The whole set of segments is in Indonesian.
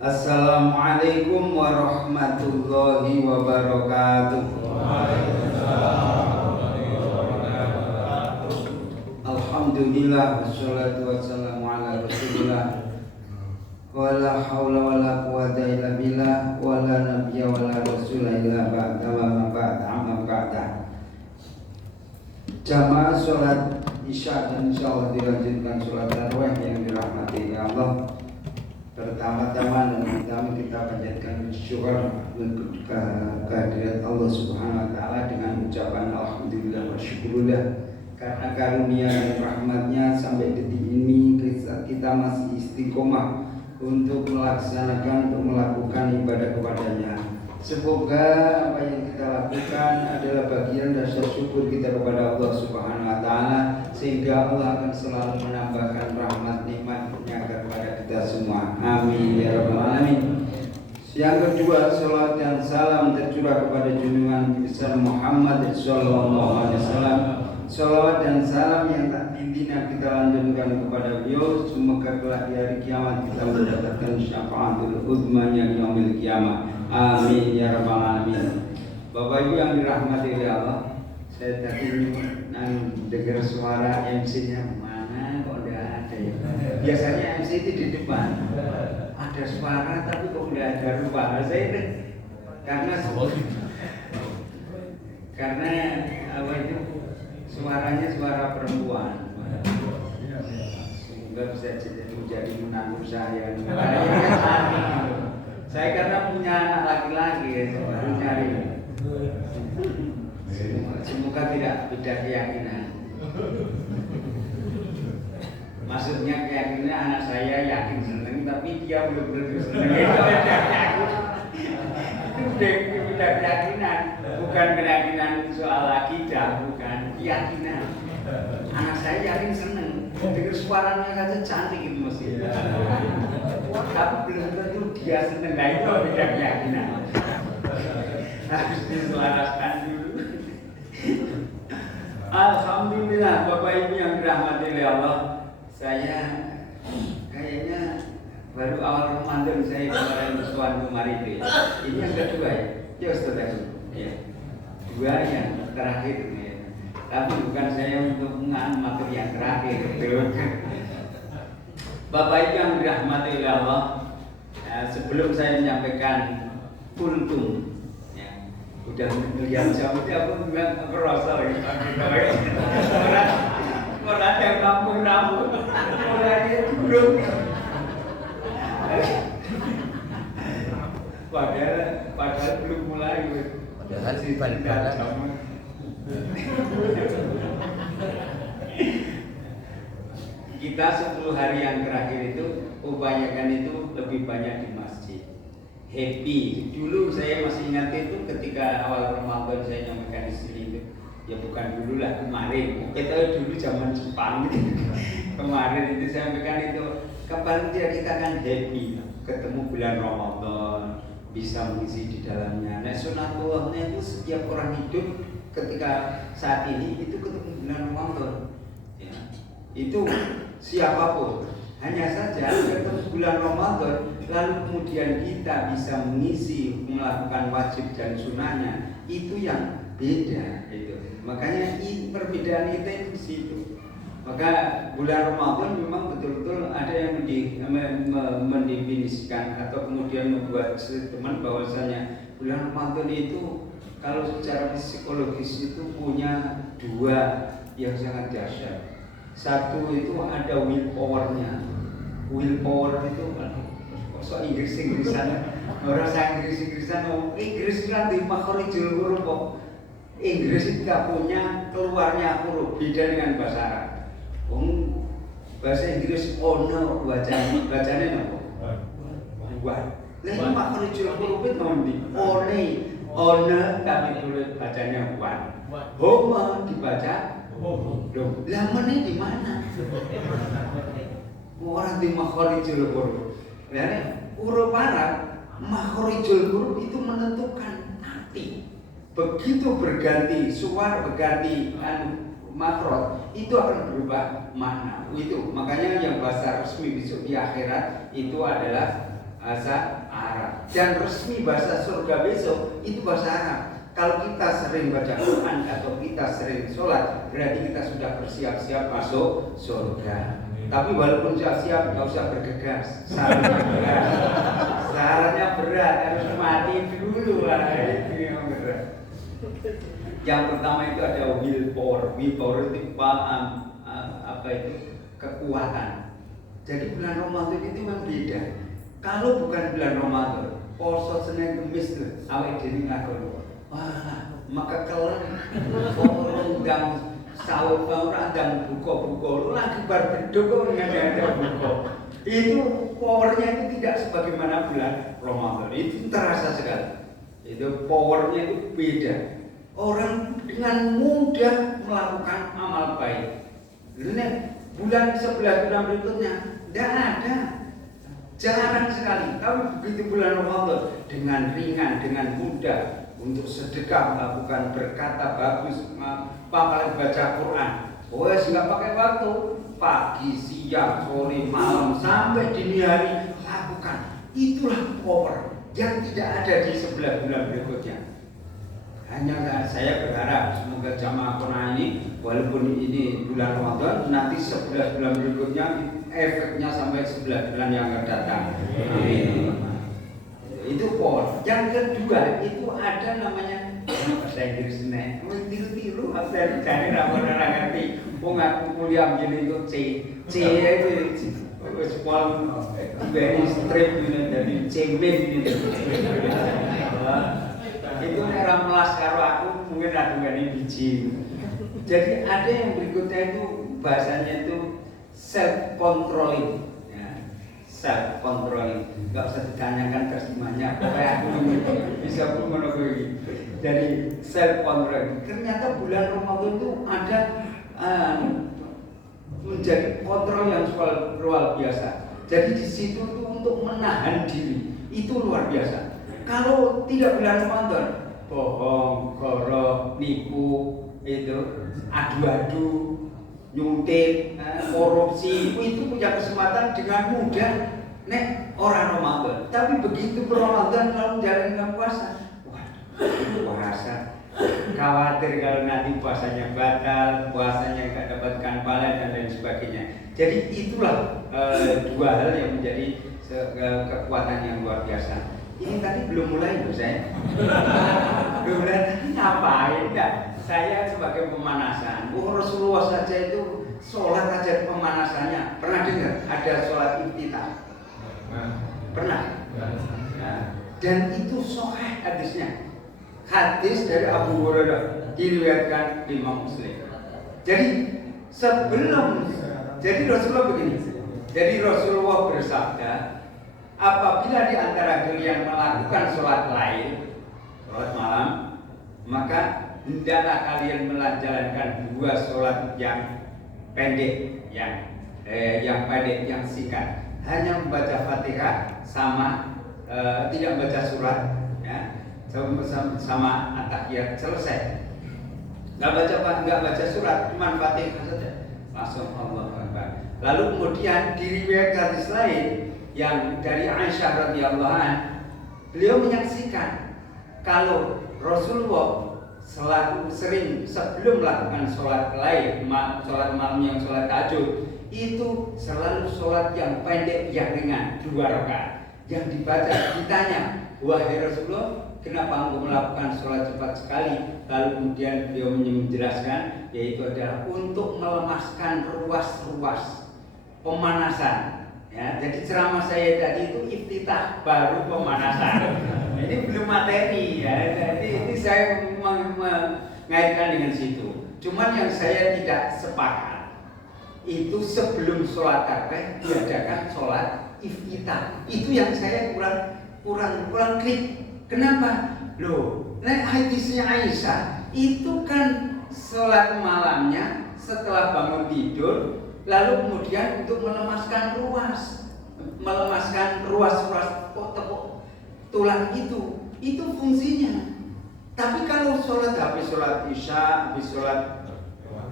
Assalamualaikum warahmatullahi wabarakatuh. Alhamdulillah wassalatu wassalamu ala rasulillah. Wala haula wala quwata illa billah. Wala nabiyya wala rasula illa ba'da wa ma ba'da amma ba'da. Jamaah sholat isya dan insyaallah dilanjutkan sholat tarawih yang dirahmati Allah. Pertama-tama dan pertama kita panjatkan syukur kehadirat Allah Subhanahu wa taala dengan ucapan alhamdulillah wa syukurillah, karena karunia dan rahmatnya sampai detik ini kita masih istiqomah untuk melakukan ibadah kepadanya. Semoga apa yang kita lakukan adalah bagian rasa syukur kita kepada Allah Subhanahu wa taala, sehingga Allah akan selalu menambahkan rahmat nikmat-Nya kepada kita semua. Amin ya rabbal alamin. Yang kedua, salawat dan salam tercurah kepada junjungan besar Muhammad sallallahu alaihi wasallam. Salawat dan salam yang tak pimpinan kita lanjutkan kepada beliau, semoga kelak di hari kiamat kita mendapatkan syafaatul uzma yang yaumil kiamat. Amin ya rabbal alamin. Bapak Ibu yang dirahmati oleh Allah, saya tadi dengar suara MC-nya mana kok tidak ada ya. Biasanya MC itu di depan, ada suara tapi kok tidak ada rupa. Saya karena apa itu suaranya suara perempuan. Semoga bisa menjadi menantu saya. Saya karena punya anak laki-laki ya, baru nyari. Semoga tidak beda keyakinan. Maksudnya keyakinan anak saya yakin seneng, tapi dia belum tentu seneng. Itu beda keyakinan, bukan keyakinan soal akidah, bukan keyakinan. Anak saya yakin seneng, dengar suaranya saja cantik itu mesti. Tapi belum tentu dia seneng, nah itu beda keyakinan. Harus diselaraskan dulu. Alhamdulillah, Bapak Ibu yang dirahmati oleh Allah, saya kayaknya baru awal Ramadan saya kemarin bersuara kemarin itu. Ini yang kedua ya, ya Ustaz ya. Dua yang terakhir ya. Tapi bukan saya untuk mengenal materi yang terakhir. Bapak Ibu yang dirahmati oleh Allah, sebelum saya menyampaikan kultum, ya, udah melihat jam itu aku bilang merasa lagi orang yang kampung-kampung, orang yang belum. Padahal belum mulai. Padahal di balik-balik. Kita 10 hari yang terakhir itu upayakan itu lebih banyak di masjid. Happy. Dulu saya masih ingat itu ketika awal Ramadan saya nyampaikan di sini itu. Ya bukan dulu lah, kemarin. Kita dulu zaman Jepang gitu. Kemarin itu saya sampaikan itu. Kapan kita akan happy ketemu bulan Ramadan, bisa mengisi di dalamnya. Nah, sunatullahnya itu setiap orang hidup ketika saat ini itu ketemu bulan Ramadan. Ya. Itu siapapun, hanya saja ketemu bulan Ramadan lalu kemudian kita bisa mengisi melakukan wajib dan sunnahnya, itu yang beda itu. Makanya perbedaan kita itu di situ. Maka bulan Ramadan memang betul-betul ada yang mendefinisikan atau kemudian membuat statement bahwasanya bulan Ramadan itu kalau secara psikologis itu punya dua yang sangat dahsyat. Satu itu ada willpower-nya. Willpower itu kok Inggris-Inggrisan, orang Inggris-Inggrisan Inggris kan di makhorijul huruf kok. Inggris itu tidak punya keluarnya huruf, beda dengan bahasa Arab. Bahasa Inggris ono bacanya apa? One. Lalu makhorijul huruf itu nanti one tapi tulis bacanya one. Homa dibaca loh, lah mana di mana? Orang di makhorijul huruf. Jadi huruf Arab makhorijul huruf itu menentukan arti. Begitu berganti suara, berganti makhraj, itu akan berubah makna. Itu makanya yang bahasa resmi besok di akhirat itu adalah bahasa Arab. Dan resmi bahasa surga besok itu bahasa Arab. Kalau kita sering baca Quran atau kita sering sholat, berarti kita sudah bersiap-siap masuk surga. Tapi walaupun siap-siap, nggak usah bergegas. Syaratnya berat, harus mati dulu lah. Itu yang berat. Yang pertama itu ada willpower. Willpower itu paham apa itu kekuatan. Jadi bulan Ramadan itu memang beda. Kalau bukan bulan Ramadan, poso Senin Kamis tuh, awake dhewe ngakon. Wah, maka kelar undang sahur ora ndang buka-buka. Lu lagi bar beduk kok ada buka. Itu powernya itu tidak sebagaimana bulan Ramadan. Itu terasa sekali. Itu powernya itu beda. Orang dengan mudah melakukan amal baik. Bulan 11 bulan berikutnya tidak ada. Jarang sekali. Tapi begitu bulan Ramadan dengan ringan, dengan mudah untuk sedekah, melakukan berkata bagus, apalagi baca Quran. Wes nggak pakai waktu, pagi, siang, sore, malam sampai dini hari lakukan. Itulah power yang tidak ada di 11 bulan berikutnya. Hanya saya berharap semoga jamaah Qur'an ini walaupun ini bulan Ramadan, nanti 11 bulan berikutnya efeknya sampai 11 bulan yang akan datang. Amin. Itu power. Yang kedua itu ada namanya bahasa Inggris nek. Tiru-tiru apa yang cari rapor orang ngerti. Wong aku kuliah jadi itu C itu sekolah very straight dari C-min gitu. Itu era melas karo aku mungkin aku gak biji. Jadi ada yang berikutnya itu bahasanya itu self controlling. Self controlling, nggak usah ditanyakan terjemahnya. Pokoknya aku bisa pun menurut. Jadi self controlling. Ternyata bulan Ramadan itu ada menjadi kontrol yang luar biasa. Jadi di situ itu untuk menahan diri itu luar biasa. Kalau tidak bulan Ramadan, bohong, goro, nipu, itu adu-adu, nyuntik, korupsi itu punya kesempatan dengan mudah nek orang Ramadan. Tapi begitu Ramadan kalau menjalankan puasa, wah puasa khawatir kalau nanti puasanya batal, puasanya nggak dapatkan pahala dan lain sebagainya. Jadi itulah dua hal yang menjadi kekuatan yang luar biasa. Ini tadi belum mulai loh saya. Belum mulai tadi ngapain enggak? Saya sebagai pemanasan. Rasulullah saja itu sholat aja pemanasannya. Pernah dengar ada sholat iftitah? Pernah? Nah, dan itu sahih hadisnya. Hadis dari Abu Hurairah diriwayatkan Imam Muslim. Jadi Rasulullah begini. Jadi Rasulullah bersabda, apabila di antara kalian melakukan sholat lain, sholat malam, maka hendaklah kalian menjalankan dua sholat yang pendek, yang pendek, yang singkat, hanya membaca Fatihah sama tidak membaca surat, ya, sama at-tahiyat selesai. Nggak baca surat, cuma Fatihah saja, langsung Allahu Akbar. Lalu kemudian diriwayatkan hadis lain yang dari Aisyah radhiyallahu anha, beliau menyaksikan kalau Rasulullah sering sebelum melakukan sholat lain, sholat malam yang sholat tahajud, itu selalu sholat yang pendek, yang ringan, 2 rakaat. Yang dibaca, ditanya, wahai Rasulullah, kenapa engkau melakukan sholat cepat sekali? Lalu kemudian beliau menjelaskan, yaitu adalah untuk melemaskan ruas-ruas pemanasan. Ya, jadi ceramah saya tadi itu iftitah baru pemanasan. Ini belum materi ya. Jadi ini saya mengaitkan dengan situ. Cuman yang saya tidak sepakat itu sebelum sholat tarawih diadakan sholat iftitah. Itu yang saya kurang klik. Kenapa? Loh, hadisnya Aisyah itu kan sholat malamnya setelah bangun tidur. Lalu kemudian untuk melemaskan ruas-ruas tepuk tulang itu fungsinya. Tapi kalau sholat habis sholat isya, habis sholat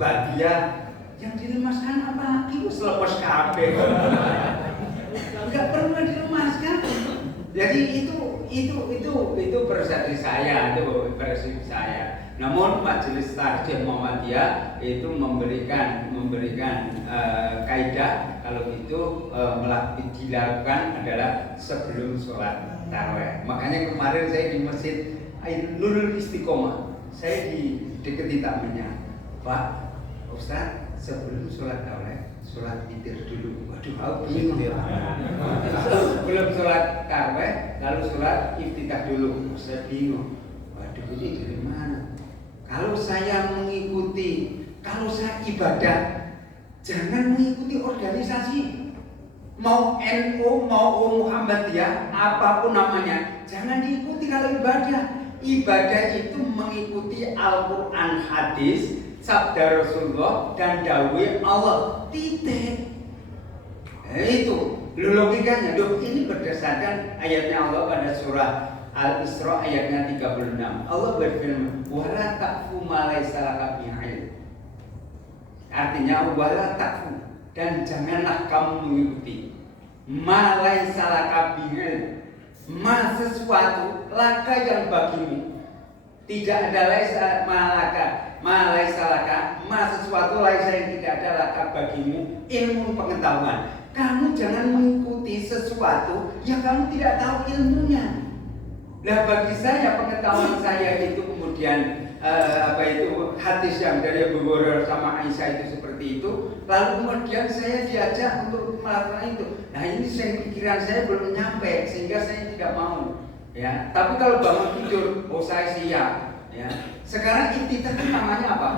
badiah, yang dilemaskan apa lagi? Selepas kabeh. Enggak pernah dilemaskan. Jadi itu persepsi saya, itu versi saya. Namun Majelis Tarjih Muhammadiyah itu memberikan kaidah kalau itu dilakukan adalah sebelum sholat tarawih. Makanya kemarin saya di Masjid Nurul Istiqomah, saya didekati tamunya, Pak Ustaz, sebelum sholat tarawih sholat witir dulu. Waduh, aku bingung. Belum sholat tarawih lalu sholat iftitah dulu. Saya bingung. Waduh, ini dari mana? Kalau saya ibadah, jangan mengikuti organisasi. Mau NU, mau Muhammadiyah, apapun namanya, jangan diikuti kalau ibadah. Ibadah itu mengikuti Al-Quran, hadis, sabda Rasulullah dan dawai Allah. Titik. Itu logikanya. Ini berdasarkan ayatnya Allah pada surah Al-Isra ayatnya 36. Allah berfirman, "Wala taqfu ma laysa laka bihi ilm." Artinya wala taqfu, dan janganlah kamu mengikuti ma laysa laka bihi ilm. Ma sesuatu laka yang bagimu. Tidak ada laisa malaka, ma laisa laka, ma sesuatu laisa yang tidak ada laka bagimu ilmu pengetahuan. Kamu jangan mengikuti sesuatu yang kamu tidak tahu ilmunya. Nah, bagi saya pengetahuan saya itu kemudian hadis yang dari Abu Hurairah sama Aisyah itu seperti itu. Lalu kemudian saya diajak untuk melakukan itu. Nah, ini pikiran saya belum nyampe sehingga saya tidak mau. Ya, tapi kalau bangun tidur, saya siap. Ya, sekarang iftitah itu namanya apa?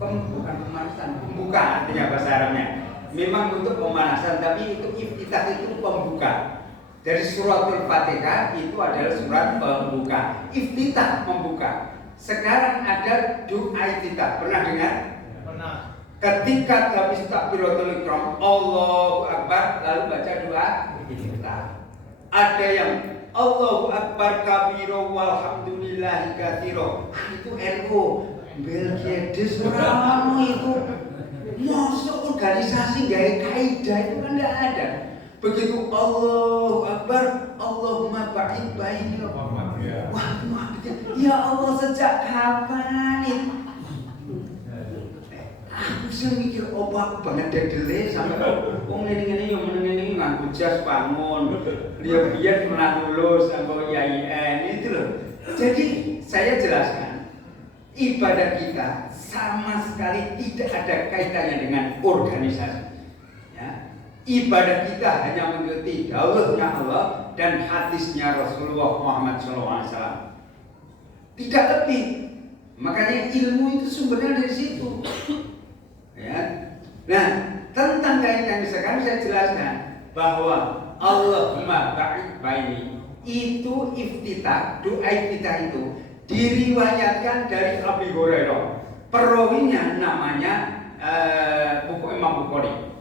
Bukan pemanasan, pembuka artinya bahasa Arabnya. Memang untuk pemanasan, tapi itu iftitah itu pembuka. Dari suratul Fatihah itu adalah surat pembuka. Iftitah membuka. Sekarang ada doa iftitah. Pernah dengar? Pernah. Ketika habis takbiratul ihram, Allahu Akbar, lalu baca doa iftitah. Ada yang Allahu Akbar kabiro walhamdulillahi katsiro. Itu NU. Belgia Desramo itu. Masuk organisasi gaya kaidah itu kan tidak ada. Begitu Allahu Akbar, Allahumma ba'id baini. Wah, ya Allah, sejak kapan itu? Aku sih mikir opo banget dedele sampai ngene-ngene yo meneng-meneng nganggo jas bangun. Dia pernah lulus sampai IAIN itu loh. Jadi saya jelaskan, ibadah kita sama sekali tidak ada kaitannya dengan organisasi. Ibadah kita hanya mengikuti dawuhnya Allah dan hadisnya Rasulullah Muhammad SAW. Tidak lebih. Makanya ilmu itu sumbernya dari situ. Ya. Nah, tentang kaitan sekarang saya jelaskan bahwa Allahumma ba'id baini itu iftitah, doa iftitah itu diriwayatkan dari Abu Hurairah. Perawinya namanya Imam Bukhari.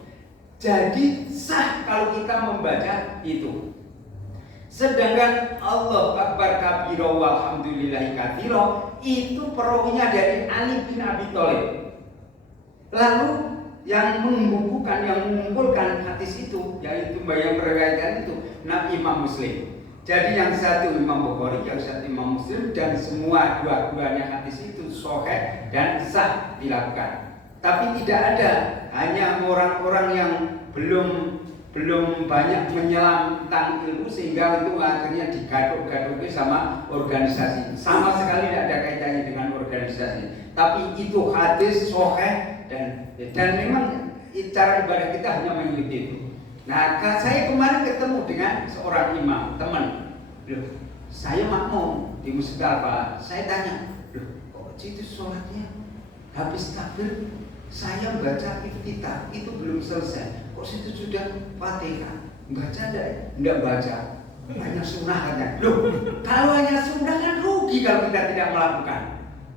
Jadi sah kalau kita membaca itu. Sedangkan Allah Akbar kabiro walhamdulillahi katsiro itu perawinya dari Ali bin Abi Thalib. Lalu yang mengumpulkan hadis itu, yaitu yang meriwayatkan itu Imam Muslim. Jadi yang satu Imam Bukhari, yang satu Imam Muslim, dan semua dua-duanya hadis itu sahih dan sah dilakukan. Tapi tidak ada, hanya orang-orang yang belum banyak menyelam tentang ilmu sehingga itu akhirnya digaduk-gaduki sama organisasi. Sama sekali tidak ada kaitannya dengan organisasi. Tapi itu hadis sahih dan memang cara ibadah kita hanya mengikuti itu. Nah, saya kemarin ketemu dengan seorang imam, teman. Loh, saya makmum di Masjid Al-Falah. Saya tanya, loh, kok itu sholatnya habis takbir saya baca iftitah itu belum selesai. Kok situ sudah Fatihah? Baca enggak baca. Hanya sunnah katanya. Loh, kalau hanya sunnah kan rugi kalau kita tidak melakukan.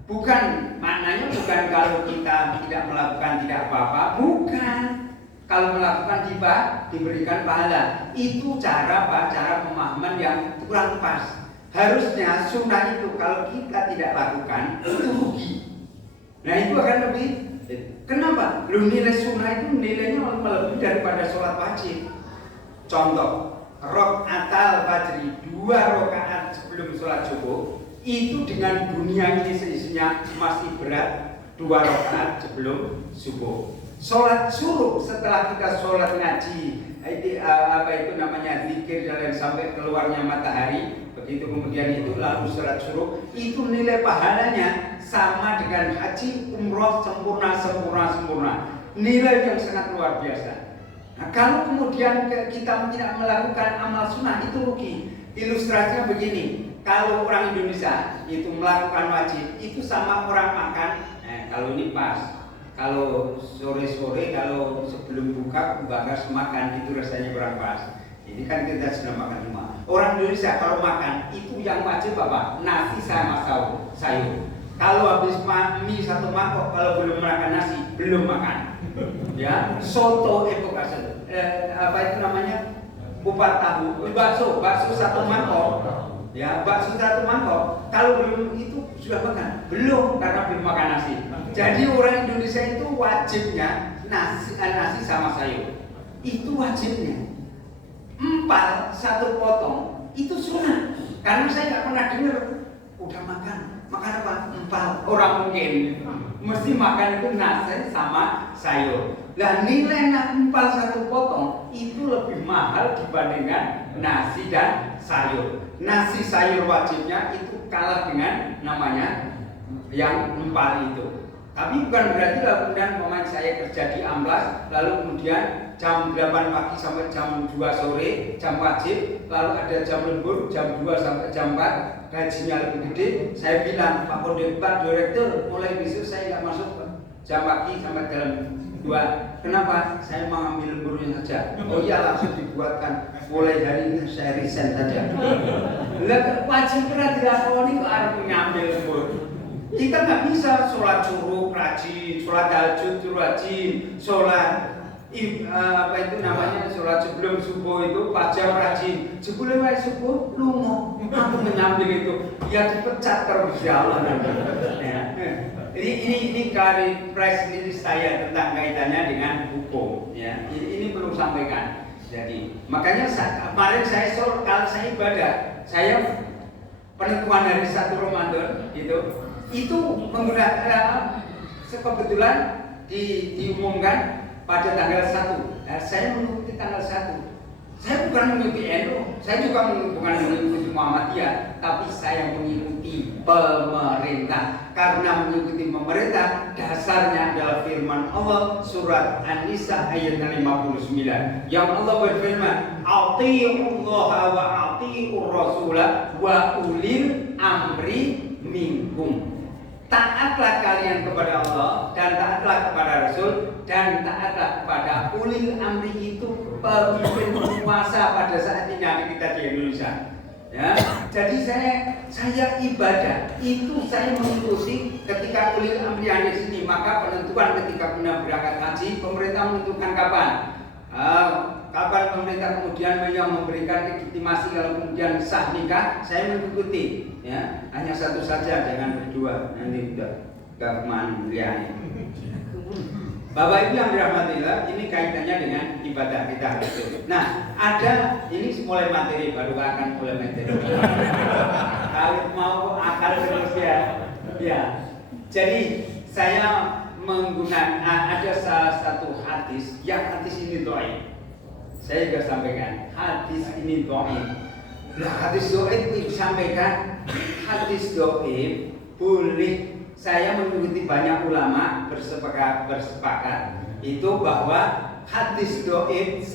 Bukan, maknanya bukan kalau kita tidak melakukan tidak apa-apa, bukan. Kalau melakukan diberikan pahala. Itu cara pemahaman yang kurang pas. Harusnya sunnah itu kalau kita tidak lakukan itu rugi. Nah, itu akan lebih. Kenapa? Nilai sunnah itu nilainya melebihi daripada sholat wajib. Contoh, Rokaatal fajri, 2 rakaat sebelum sholat subuh, itu dengan dunia ini seisinya masih berat 2 rakaat sebelum subuh. Sholat suruh setelah kita sholat ngaji, apa itu namanya zikir dan sampai keluarnya matahari, begitu kemudian itu lalu sholat suruh, itu nilai pahalanya sama dengan haji umroh sempurna. Nilai yang sangat luar biasa. Nah, kalau kemudian kita tidak melakukan amal sunnah itu rugi. Ilustrasinya begini, kalau orang Indonesia itu melakukan wajib itu sama orang makan. Kalau ini pas. Kalau sore-sore, kalau sebelum buka bagas makan itu rasanya kurang pas. Ini kan kita sudah makan semua. Orang Indonesia kalau makan itu yang wajib apa? Nasi sama sayur. Kalau habis mie 1 mangkok, kalau belum makan nasi belum makan. Ya, soto apa itu namanya? Kupat tahu, bakso 1 mangkok. Ya, bakso 1 mangkok. Kalau belum itu sudah makan? Belum, karena belum makan nasi. Jadi orang Indonesia itu wajibnya nasi sama sayur. Itu wajibnya. Empal 1 potong itu sunnah. Karena saya nggak pernah dengar udah makan apa? Empal. Orang mungkin mesti makan itu nasi sama sayur. Lah nilai empal 1 potong itu lebih mahal dibandingkan nasi dan sayur. Nasi sayur wajibnya itu kalah dengan namanya yang empal itu. Tapi bukan berarti kemudian pemain saya kerja di Amplas, lalu kemudian jam 8 pagi sampai jam 2 sore jam wajib, lalu ada jam lembur jam 2 sampai jam 4, gajinya lebih gede. Saya bilang, Pak Direktur, mulai besok saya nggak masuk jam pagi sampai jam 2. Kenapa? Saya mau ambil lemburnya saja. Oh iya, langsung dibuatkan. Mulai hari ini saya resign saja. Lah wajib pernah dilakoni kok harus mengambil lembur. Kita nggak bisa sholat suruh rajin, sholat tahajud rajin, sholat apa itu namanya, sholat sebelum subuh itu pajak rajin. Sebelum subuh lungo, aku mengambil itu, ya dipecat terus ya Allah. Ya. Ini klarifikasi diri saya tentang kaitannya dengan hukum. Ya, ini perlu sampaikan. Jadi makanya kemarin kalau saya ibadah, saya penentuan hari 1 Ramadan itu menggunakan kebetulan diumumkan pada tanggal 1. Nah, saya mengikuti tanggal 1. Saya bukan mengikuti NU, saya juga bukan mengikuti Muhammadiyah, tapi saya mengikuti pemerintah. Karena mengikuti pemerintah dasarnya adalah firman Allah surat An-Nisa ayat 59. Yang Allah berfirman, "Atiiullaha wa atiiur rasulah wa ulil amri minkum." Taatlah kalian kepada Allah dan taatlah kepada Rasul dan taatlah kepada ulil amri, itu pemimpin penguasa pada saat ini ada kita di Indonesia. Ya, jadi saya ibadah itu saya mengikuti ketika ulil amri ada di sini, maka penentuan ketika benar berangkat haji, pemerintah menentukan kapan. Kapan pemerintah kemudian yang memberikan legitimasi kalau kemudian sah nikah, saya mengikuti. Ya, hanya satu saja, jangan berdua, nanti udah kemana lihat. Bapak Ibu yang dirahmatillah, ini kaitannya dengan ibadah kita. Nah, ada ini mulai materi, baru akan mulai materi. Kalau mau akal terus ya. Ya. Jadi saya menggunakan ada salah satu hadis, yang hadis ini dhaif. Saya sudah sampaikan, hadis ini dhaif. Nah, hadis dhaif itu disampaikan, hadis dhaif boleh. Saya mengikuti banyak ulama bersepakat itu bahwa hadis dhaif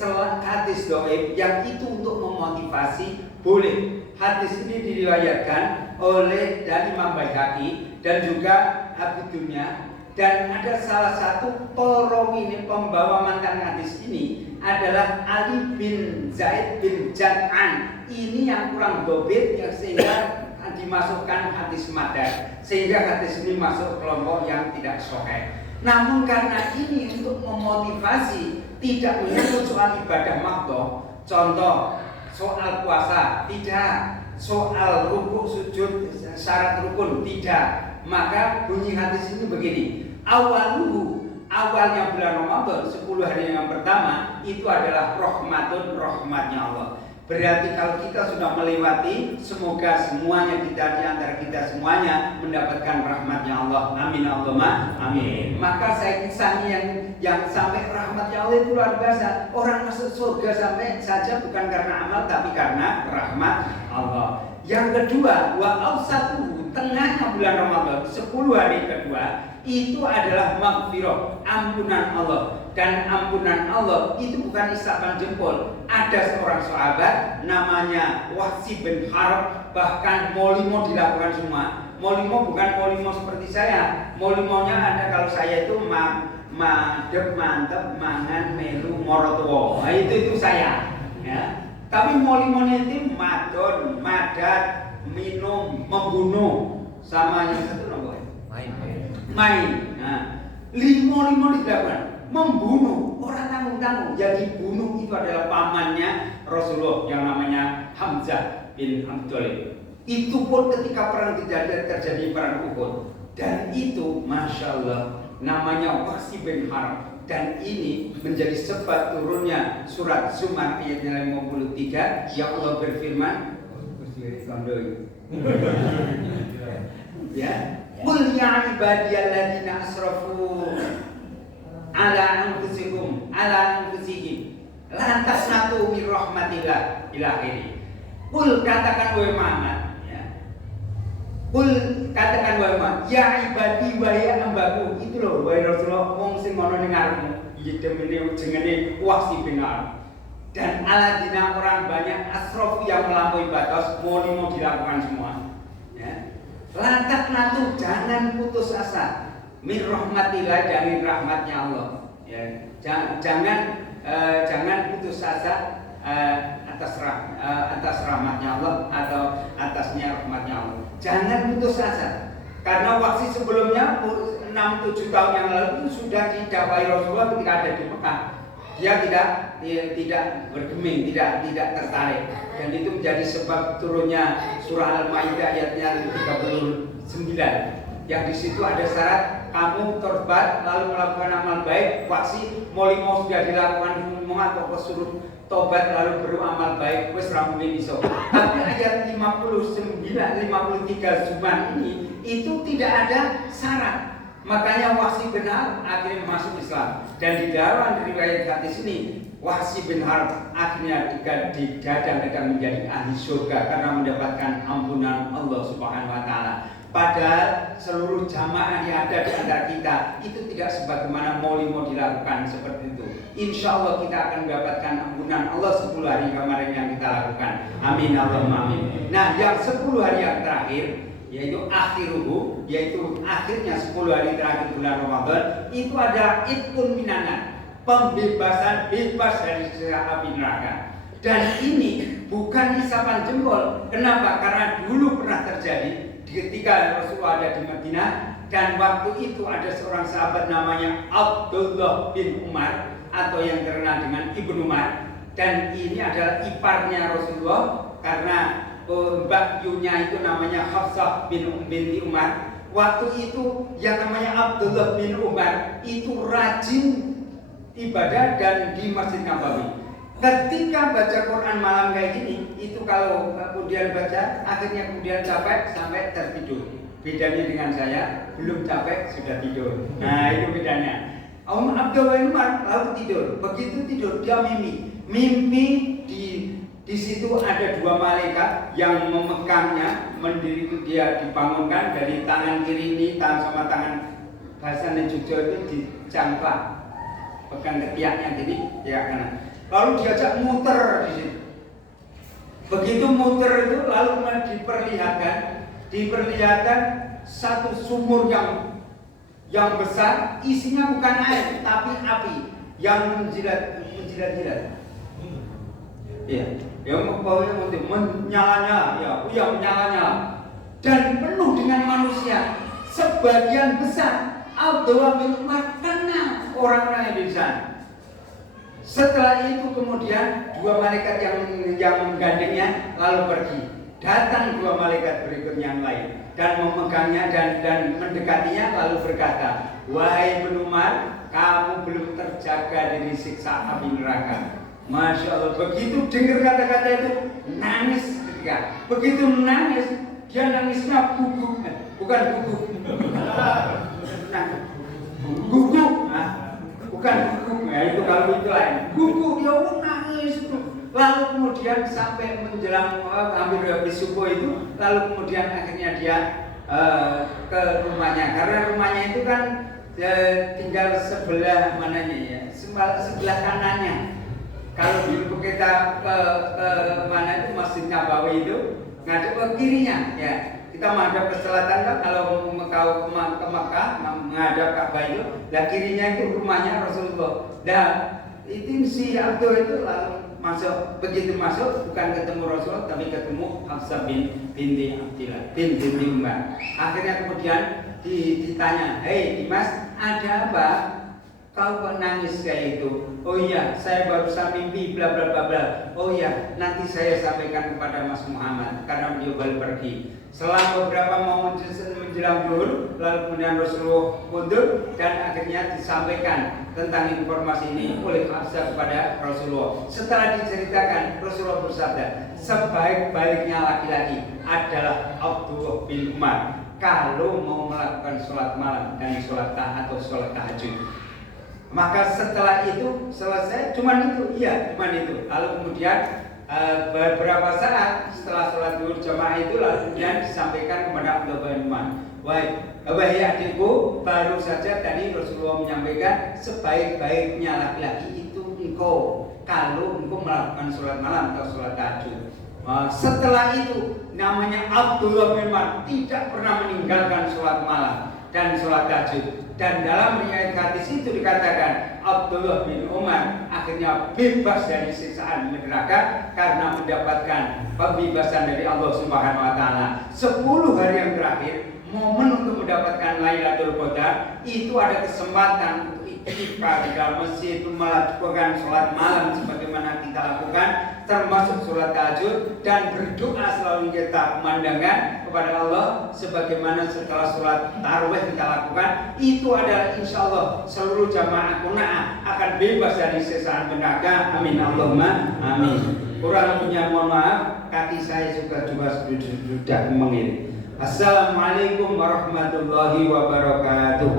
yang itu untuk memotivasi boleh. Hadis ini diriwayatkan oleh dari Imam Baihaqi dan juga Abu Dunya, dan ada salah satu perawi ini, pembawa mantan hadis ini adalah Ali bin Zaid bin Jan'an. Ini yang kurang dobit yang sehingga dimasukkan hadis madar, sehingga hadis ini masuk kelompok yang tidak sahih. Namun karena ini untuk memotivasi, tidak menyebut soal ibadah makdoh, contoh soal puasa tidak, soal rukuk sujud syarat rukun tidak, maka bunyi hadis ini begini: awalnya bulan Ramadan 10 hari yang pertama itu adalah rahmatun, rahmatnya Allah. Berarti kalau kita sudah melewati, semoga semuanya kita di antara kita semuanya mendapatkan rahmatnya Allah. Amin Allahumma amin. Maka saya kisahnya yang sampai rahmatnya Allah itu luar biasa. Orang masuk surga sampai saja bukan karena amal tapi karena rahmat Allah. Yang kedua, wa awsatuhu, tengahnya bulan Ramadan, 10 hari kedua itu adalah maghfirah, ampunan Allah. Dan ampunan Allah itu bukan isapan jempol. Ada seorang sahabat namanya Wahsy bin Harb, bahkan molimo dilakukan semua. Molimo bukan molimo seperti saya. Molimonya ada kalau saya itu madep, mantep, mangan, melu, morotowo. Nah, itu saya. Ya. Tapi molimonya itu madon, madat, minum, membunuh, sama yang satu namanya main. Nah, limo dilakukan. Membunuh orang tanggung-tanggung, jadi bunuh itu adalah pamannya Rasulullah yang namanya Hamzah bin Abdul Thalib. Itu pun ketika perang terjadi perang Uhud, dan itu masya Allah namanya Wahsy bin Harb, dan ini menjadi sebab turunnya surat Zumar ayat 53 yang Allah berfirman ya, qul ya ibadiyalladzina asrafu ala anfusihim la tasnatu min rahmatillah ila akhiri. Qul katakan wahai Muhammad, ya. Qul katakan wahai Muhammad, ya ibadi wa ya hambaku. Itu loh wahai Rasulullah wong sing ana ning ngarepmu. Iki demene jenenge Wahsy bin Harb. Dan aladina orang banyak asrof yang melampaui batas, mau dilakukan semua. Ya. Lantak natu, jangan putus asa. Min rahmatillah, dari rahmatnya Allah. Ya, jangan putus asa atas rahmatnya Allah atau atasnya rahmatnya Allah. Jangan putus asa. Karena Wahsy sebelumnya 6-7 tahun yang lalu itu sudah didakwai Rasulullah ketika ada di Mekah. Dia tidak bergeming, tidak tertarik, dan itu menjadi sebab turunnya surah Al-Maidah ayatnya 39. Yang di situ ada syarat kamu tobat lalu melakukan amal baik. Wahsy molimo sudah dilakukan semua atau kesuruh tobat lalu beramal baik wis rampung iso. Tapi ayat 53 Zumar ini itu tidak ada syarat. Makanya Wahsy bin Harb akhirnya masuk Islam, dan di dalam riwayat hadis ini Wahsy bin Harb akhirnya digadang-gadang menjadi ahli surga karena mendapatkan ampunan Allah Subhanahu wa taala. Padahal seluruh jamaah yang ada di antara kita itu tidak sebagaimana mau dilakukan seperti itu. Insya Allah kita akan mendapatkan ampunan Allah 10 hari kemarin yang kita lakukan. Amin Allahumma amin. Nah, yang 10 hari yang terakhir yaitu akhiruhu, yaitu akhirnya 10 hari terakhir bulan Ramadan, itu adalah itqun minanan, pembebasan, bebas dari siksa api neraka. Dan ini bukan isapan jempol. Kenapa? Karena dulu pernah terjadi ketika Rasulullah ada di Madinah, dan waktu itu ada seorang sahabat namanya Abdullah bin Umar atau yang terkenal dengan Ibnu Umar, dan ini adalah iparnya Rasulullah karena mbak Yunya itu namanya Hafsah binti Umar. Waktu itu yang namanya Abdullah bin Umar itu rajin ibadah dan di Masjid Nabawi. Ketika baca Quran malam kayak gini, itu kalau kemudian baca, akhirnya kemudian capek sampai tertidur. Bedanya dengan saya, belum capek sudah tidur. Nah, itu bedanya. Abdullah bin Umar lalu tidur. Begitu tidur dia mimpi di situ ada 2 malaikat yang memegangnya, mendiri itu dia dibangunkan dari tangan kiri ini, tangan sama tangan bahasa Jogja itu dicampak, pegang ketiaknya gini, tiak kanan. Lalu diajak muter di situ. Begitu muter itu lalu diperlihatkan satu sumur yang besar, isinya bukan air tapi api yang menjilat-jilat. Iya, yang baunya menyala-nyala, menyala-nyala, dan penuh dengan manusia. Sebagian besar Abdullah bin Umar kenal orang-orang yang di sana. Setelah itu kemudian 2 malaikat yang menggandengnya lalu pergi. Datang 2 malaikat berikutnya yang lain dan memegangnya dan mendekatinya lalu berkata, wahai bin Umar, kamu belum terjaga dari siksa api neraka. Masya Allah, begitu dengar kata-kata itu nangis ketika begitu nangis, dia nangisnya guguk, bukan guguk, guguk, bukan guguk, itu kalau itu lain, guguk dia nangis itu, lalu kemudian sampai menjelang hampir habis subuh itu, lalu kemudian akhirnya dia ke rumahnya, karena rumahnya itu kan tinggal sebelah mananya ya, sebelah kanannya. Kalau dulu kita ke mana itu Masjid Nabawi itu ngadep ke kirinya ya. Kita menghadap ke selatan kan, kalau ke Makkah menghadap Ka'bah itu, dan kirinya itu rumahnya Rasulullah. Dan itu si Abdul itu lalu masuk, begitu masuk bukan ketemu Rasulullah tapi ketemu Hafsah binti Abdillah binti Umar. Akhirnya kemudian ditanya, "Hei Dimas, ada apa? Kau kok nangis kayak itu?" "Oh iya, saya barusan mimpi bla bla bla bla." "Oh iya, nanti saya sampaikan kepada Mas Muhammad karena beliau baru pergi." Selang beberapa momen menjelang zuhur, lalu kemudian Rasulullah mundur dan akhirnya disampaikan tentang informasi ini oleh Hafsah kepada Rasulullah. Setelah diceritakan, Rasulullah bersabda, "Sebaik-baiknya laki-laki adalah Abdullah bin Umar kalau mau melakukan sholat malam dan sholat atau sholat tahajud." Maka setelah itu selesai, cuman itu. Lalu kemudian beberapa saat setelah sholat zuhur jamaah itu, lalu kemudian disampaikan kepada Abdullah bin Umar, "Wahai adikku, baru saja tadi Rasulullah menyampaikan sebaik-baiknya laki-laki itu engkau kalau engkau melakukan sholat malam atau sholat tahajud." Setelah itu namanya Abdullah bin Umar tidak pernah meninggalkan sholat malam dan sholat tahajud. Dan dalam riwayat hadis itu dikatakan Abdullah bin Umar akhirnya bebas dari siksaan neraka karena mendapatkan pembebasan dari Allah Subhanahu wa taala. 10 hari yang terakhir, momen untuk mendapatkan Lailatul Qadar, itu ada kesempatan untuk itikaf di dalam masjid, melakukan sholat malam sebagaimana kita lakukan, termasuk sholat tahajud, dan berdoa selalu kita memandangkan kepada Allah sebagaimana setelah sholat tarawih kita lakukan. Itu adalah insya Allah seluruh jamaah kuna'ah akan bebas dari siksaan neraka. Amin Allahumma amin. Kurang lebihnya mohon maaf, kaki saya sudah mengirim. Assalamualaikum warahmatullahi wabarakatuh.